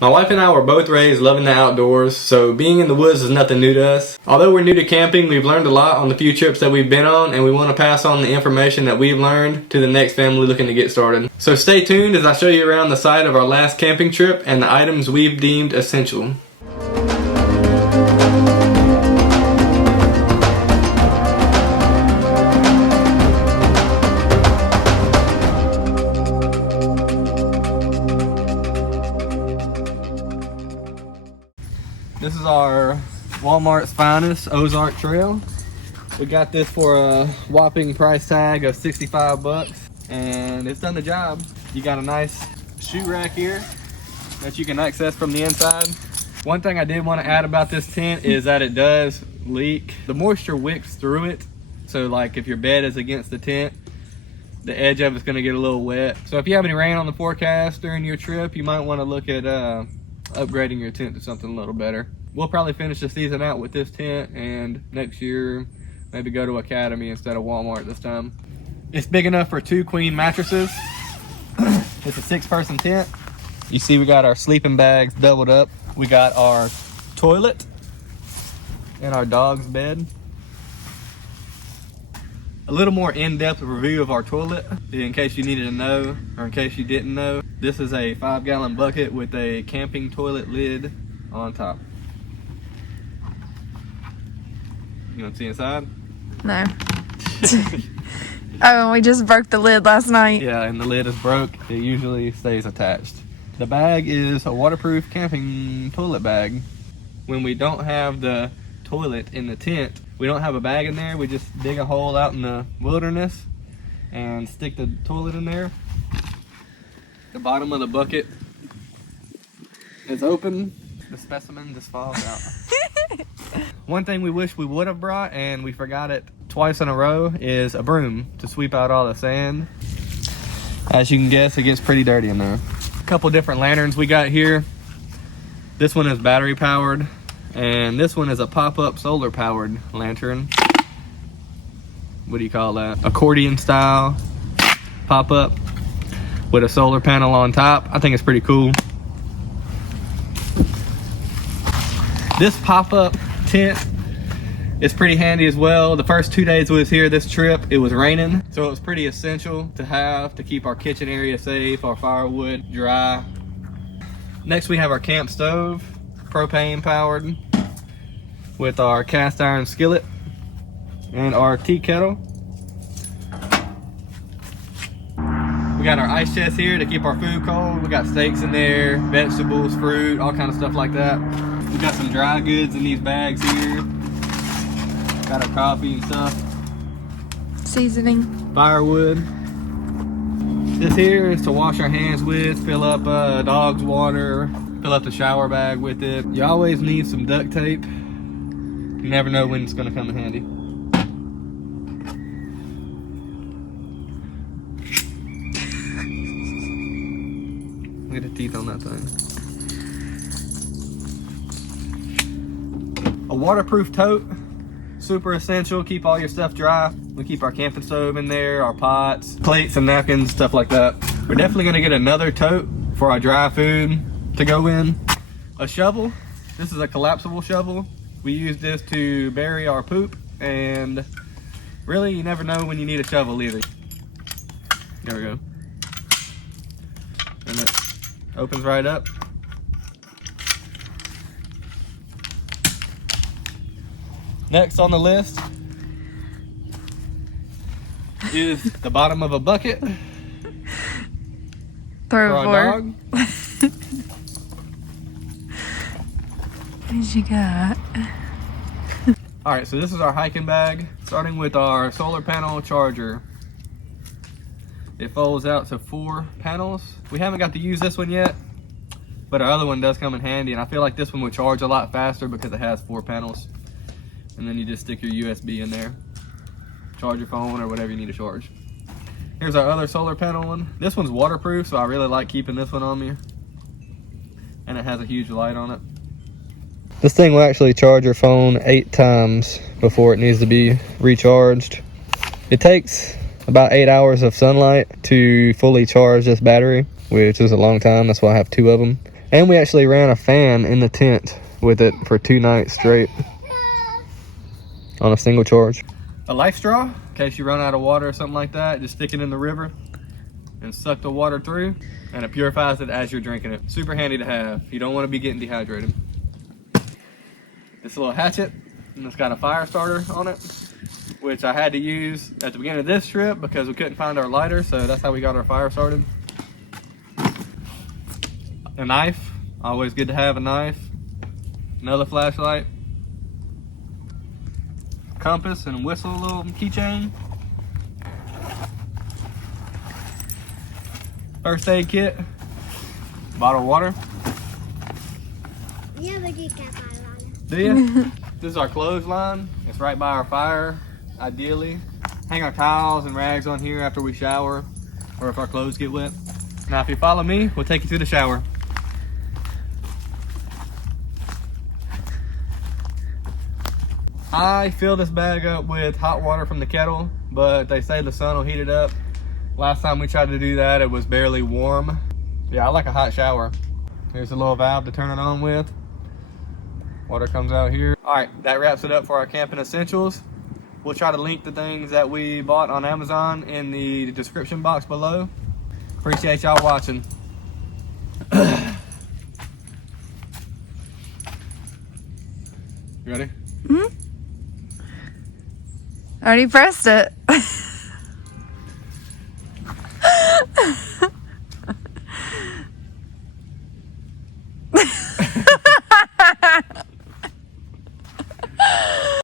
My wife and I were both raised loving the outdoors, so being in the woods is nothing new to us. Although we're new to camping, we've learned a lot on the few trips that we've been on, and we want to pass on the information that we've learned to the next family looking to get started. So stay tuned as I show you around the site of our last camping trip and the items we've deemed essential. This is our Walmart's finest Ozark trail. We got this for a whopping price tag of 65 bucks, and it's done the job. You got a nice shoe rack here that you can access from the inside. One thing I did want to add about this tent is that it does leak. The moisture wicks through it, so like if your bed is against the tent, the edge of it's going to get a little wet. So if you have any rain on the forecast during your trip, you might want to look at upgrading your tent to something a little better. We'll probably finish the season out with this tent, and next year maybe go to Academy instead of Walmart this time. It's big enough for 2 queen mattresses. It's a 6-person tent. You see we got our sleeping bags doubled up. We got our toilet and our dog's bed. A little more in-depth review of our toilet, in case you needed to know, or in case you didn't know. This is a 5-gallon bucket with a camping toilet lid on top. You want to see inside? No. Oh, we just broke the lid last night. Yeah, and the lid is broke. It usually stays attached. The bag is a waterproof camping toilet bag. When we don't have the toilet in the tent, we don't have a bag in there. We just dig a hole out in the wilderness and stick the toilet in there. The bottom of the bucket is open. The specimen just falls out. One thing we wish we would have brought, and we forgot it twice in a row, is a broom to sweep out all the sand. As you can guess, it gets pretty dirty in there. A couple different lanterns we got here. This one is battery powered, and this one is a pop-up solar powered lantern. What do you call that? Accordion style pop-up with a solar panel on top. I think it's pretty cool. This pop-up tent is pretty handy as well. The first 2 days we was here this trip, it was raining, so it was pretty essential to have to keep our kitchen area safe, our firewood dry. Next we have our camp stove, propane powered, with our cast iron skillet and our tea kettle. We got our ice chest here to keep our food cold. We got steaks in there, vegetables, fruit, all kind of stuff like that. We got some dry goods in these bags here. Got our coffee and stuff. Seasoning. Firewood. This here is to wash our hands with, fill up dog's water, fill up the shower bag with it. You always need some duct tape. You never know when it's gonna come in handy. Look at the teeth on that thing. A waterproof tote, super essential. Keep all your stuff dry. We keep our camping stove in there, our pots, plates and napkins, stuff like that. We're definitely gonna get another tote for our dry food to go in. A shovel. This is a collapsible shovel. We use this to bury our poop, and really you never know when you need a shovel either. There we go. And it opens right up. Next on the list is the bottom of a bucket for our dog. What you got? Alright, so this is our hiking bag, starting with our solar panel charger. It folds out to 4 panels. We haven't got to use this one yet, but our other one does come in handy, and I feel like this one would charge a lot faster because it has 4 panels. And then you just stick your USB in there, charge your phone or whatever you need to charge. Here's our other solar panel one. This one's waterproof, so I really like keeping this one on me. And it has a huge light on it. This thing will actually charge your phone 8 times before it needs to be recharged. It takes about 8 hours of sunlight to fully charge this battery, which is a long time. That's why I have 2 of them. And we actually ran a fan in the tent with it for 2 nights straight on a single charge. A Lifestraw, in case you run out of water or something like that, just stick it in the river and suck the water through, and it purifies it as you're drinking it. Super handy to have. You don't want to be getting dehydrated. This little hatchet, and it's got a fire starter on it, which I had to use at the beginning of this trip because we couldn't find our lighter, so that's how we got our fire started. A knife, always good to have a knife. Another flashlight. Compass and whistle little keychain. First aid kit. Bottle of water. Yeah, we do got bottle of water. Do you? This is our clothesline. It's right by our fire, ideally. Hang our towels and rags on here after we shower or if our clothes get wet. Now if you follow me, we'll take you to the shower. I fill this bag up with hot water from the kettle, but they say the sun will heat it up. Last time we tried to do that, it was barely warm. Yeah, I like a hot shower. Here's a little valve to turn it on with. Water comes out here. All right, that wraps it up for our camping essentials. We'll try to link the things that we bought on Amazon in the description box below. Appreciate y'all watching. You ready? Mm-hmm. Already pressed it.